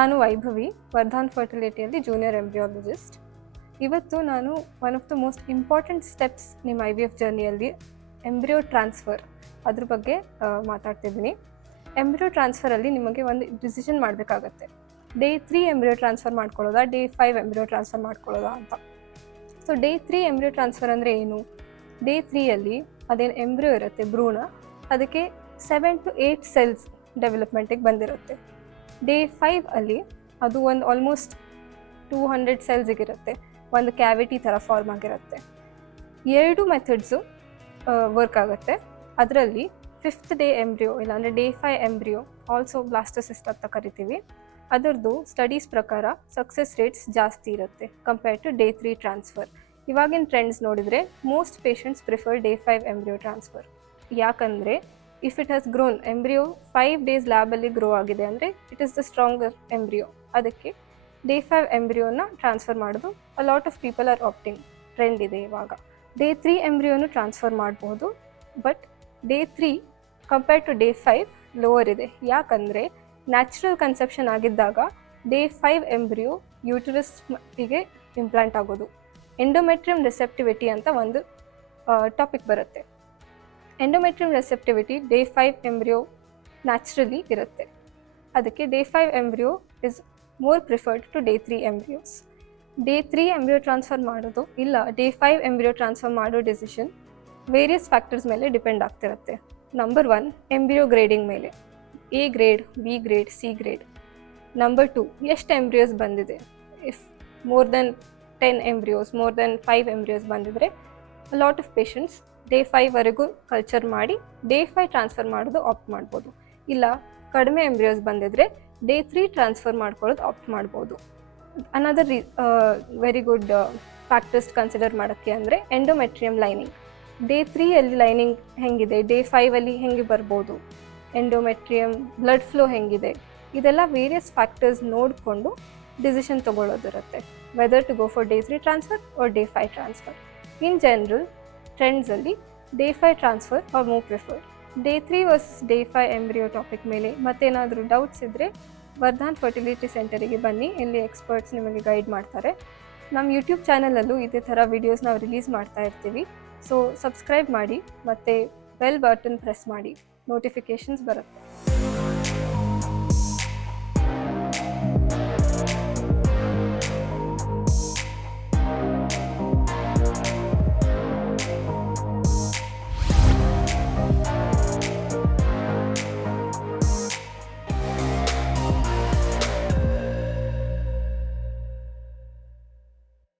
ನಾನು ವೈಭವಿ, ವರ್ಧಾನ್ ಫರ್ಟಿಲಿಟಿಯಲ್ಲಿ junior embryologist. ಇವತ್ತು ನಾನು one of the most important steps ನಿಮ್ಮ IVF ಜರ್ನಿಯಲ್ಲಿ ಎಂಬ್ರಿಯೋ ಟ್ರಾನ್ಸ್ಫರ್ ಅದ್ರ ಬಗ್ಗೆ ಮಾತಾಡ್ತಿದ್ದೀನಿ. ಎಂಬ್ರಿಯೋ ಟ್ರಾನ್ಸ್ಫರಲ್ಲಿ ನಿಮಗೆ ಒಂದು ಡಿಸಿಷನ್ ಮಾಡಬೇಕಾಗತ್ತೆ. ಡೇ 3 ಎಂಬ್ರಿಯೋ ಟ್ರಾನ್ಸ್ಫರ್ ಮಾಡ್ಕೊಳ್ಳೋದಾ, ಡೇ 5 ಎಂಬ್ರಿಯೋ ಟ್ರಾನ್ಸ್ಫರ್ ಮಾಡ್ಕೊಳ್ಳೋದಾ ಅಂತ. ಸೊ ಡೇ 3 ಎಂಬ್ರಿಯೋ ಟ್ರಾನ್ಸ್ಫರ್ ಅಂದರೆ ಏನು? ಡೇ 3ಯಲ್ಲಿ ಅದೇನು ಎಂಬ್ರಿಯೋ ಇರುತ್ತೆ, ಭ್ರೂಣ, ಅದಕ್ಕೆ 7 to 8 ಸೆಲ್ಸ್ ಡೆವಲಪ್ಮೆಂಟಿಗೆ ಬಂದಿರುತ್ತೆ. ಡೇ 5 ಅಲ್ಲಿ ಅದು ಒಂದು ಆಲ್ಮೋಸ್ಟ್ 200 ಸೆಲ್ಸಿಗಿರುತ್ತೆ, ಒಂದು ಕ್ಯಾವಿಟಿ ಥರ ಫಾರ್ಮ್ ಆಗಿರುತ್ತೆ. 2 ಮೆಥಡ್ಸು ವರ್ಕ್ ಆಗುತ್ತೆ. ಅದರಲ್ಲಿ 5th ಡೇ ಎಂಬ್ರಿಯೋ ಇಲ್ಲಾಂದರೆ ಡೇ 5 ಎಂಬ್ರಿಯೋ, ಆಲ್ಸೋ ಬ್ಲಾಸ್ಟೋಸಿಸ್ಟ್ ಅಂತ ಕರಿತೀವಿ, ಅದರದ್ದು ಸ್ಟಡೀಸ್ ಪ್ರಕಾರ ಸಕ್ಸಸ್ ರೇಟ್ಸ್ ಜಾಸ್ತಿ ಇರುತ್ತೆ ಕಂಪೇರ್ ಟು ಡೇ 3 ಟ್ರಾನ್ಸ್ಫರ್. ಇವಾಗಿನ ಟ್ರೆಂಡ್ಸ್ ನೋಡಿದರೆ most patients prefer day 5 embryo transfer. ಯಾಕಂದರೆ if it has grown, embryo 5 days ಲ್ಯಾಬಲ್ಲಿ ಗ್ರೋ ಆಗಿದೆ ಅಂದರೆ it is the stronger embryo. ಅದಕ್ಕೆ ಡೇ 5 ಎಂಬ್ರಿಯೋನ ಟ್ರಾನ್ಸ್ಫರ್ ಮಾಡೋದು a lot of people are opting, trend ಇದೆ ಇವಾಗ. ಡೇ 3 ಎಂಬ್ರಿಯೋನು ಟ್ರಾನ್ಸ್ಫರ್ ಮಾಡ್ಬೋದು, but day 3 compare to day 5 lower ಇದೆ. ಯಾಕಂದರೆ ನ್ಯಾಚುರಲ್ ಕನ್ಸೆಪ್ಷನ್ ಆಗಿದ್ದಾಗ ಡೇ 5 ಎಂಬ್ರಿಯೋ ಯೂಟರಸ್ಗೆ ಇಂಪ್ಲಾಂಟ್ ಆಗೋದು. ಎಂಡೋಮೆಟ್ರಿಯಮ್ ರೆಸೆಪ್ಟಿವಿಟಿ ಅಂತ ಒಂದು ಟಾಪಿಕ್ ಬರುತ್ತೆ. Endometrium receptivity day 5 embryo naturally ಇರುತ್ತೆ. ಅದಕ್ಕೆ day 5 embryo is more preferred to day 3 embryos. Day 3 embryo transfer ಮಾಡೋದು ಇಲ್ಲ ಡೇ 5 ಎಂಬ್ರಿಯೋ ಟ್ರಾನ್ಸ್ಫರ್ ಮಾಡೋ ಡಿಸಿಷನ್ ವೇರಿಯಸ್ ಫ್ಯಾಕ್ಟರ್ಸ್ ಮೇಲೆ ಡಿಪೆಂಡ್ ಆಗ್ತಿರುತ್ತೆ. ನಂಬರ್ 1, ಎಂಬ್ರಿಯೋ ಗ್ರೇಡಿಂಗ್ ಮೇಲೆ, A grade, B grade, C grade. Number 2, ಎಷ್ಟು embryos ಬಂದಿದೆ. If more than 10 embryos, more than 5 embryos ಬಂದಿದ್ರೆ lot of patients day 5ವರೆಗೂ ಕಲ್ಚರ್ ಮಾಡಿ ಡೇ 5 ಟ್ರಾನ್ಸ್ಫರ್ ಮಾಡೋದು ಆಪ್ಟ್ ಮಾಡ್ಬೋದು. ಇಲ್ಲ ಕಡಿಮೆ ಎಂಬ್ರಿಯೋಸ್ ಬಂದಿದ್ರೆ ಡೇ 3 ಟ್ರಾನ್ಸ್ಫರ್ ಮಾಡ್ಕೊಳ್ಳೋದು ಆಪ್ಟ್ ಮಾಡ್ಬೋದು. Another very good factors consider ಮಾಡೋಕ್ಕೆ ಅಂದರೆ ಎಂಡೋಮೆಟ್ರಿಯಮ್ ಲೈನಿಂಗ್. ಡೇ 3ಯಲ್ಲಿ ಲೈನಿಂಗ್ ಹೆಂಗಿದೆ, ಡೇ 5ಅಲ್ಲಿ ಹೆಂಗೆ ಬರ್ಬೋದು, ಎಂಡೋಮೆಟ್ರಿಯಮ್ ಬ್ಲಡ್ ಫ್ಲೋ ಹೆಂಗಿದೆ, ಇದೆಲ್ಲ ವೇರಿಯಸ್ ಫ್ಯಾಕ್ಟರ್ಸ್ ನೋಡಿಕೊಂಡು ಡಿಸಿಷನ್ ತೊಗೊಳ್ಳೋದಿರುತ್ತೆ weather to go for day 3 transfer or day 5 transfer. In general ಟ್ರೆಂಡ್ಸಲ್ಲಿ day 5 transfer are more preferred. Day 3 versus day 5 embryo topic ಮೇಲೆ ಮತ್ತೇನಾದರೂ ಡೌಟ್ಸ್ ಇದ್ದರೆ ವರ್ಧಾನ್ ಫರ್ಟಿಲಿಟಿ ಸೆಂಟರಿಗೆ ಬನ್ನಿ, ಇಲ್ಲಿ ಎಕ್ಸ್ಪರ್ಟ್ಸ್ ನಿಮಗೆ ಗೈಡ್ ಮಾಡ್ತಾರೆ. ನಮ್ಮ ಯೂಟ್ಯೂಬ್ ಚಾನಲಲ್ಲೂ ಇದೇ ಥರ ವೀಡಿಯೋಸ್ ನಾವು ರಿಲೀಸ್ ಮಾಡ್ತಾ ಇರ್ತೀವಿ. ಸೊ ಸಬ್ಸ್ಕ್ರೈಬ್ ಮಾಡಿ ಮತ್ತು ಬೆಲ್ ಬಟನ್ ಪ್ರೆಸ್ ಮಾಡಿ, ನೋಟಿಫಿಕೇಷನ್ಸ್ ಬರುತ್ತೆ.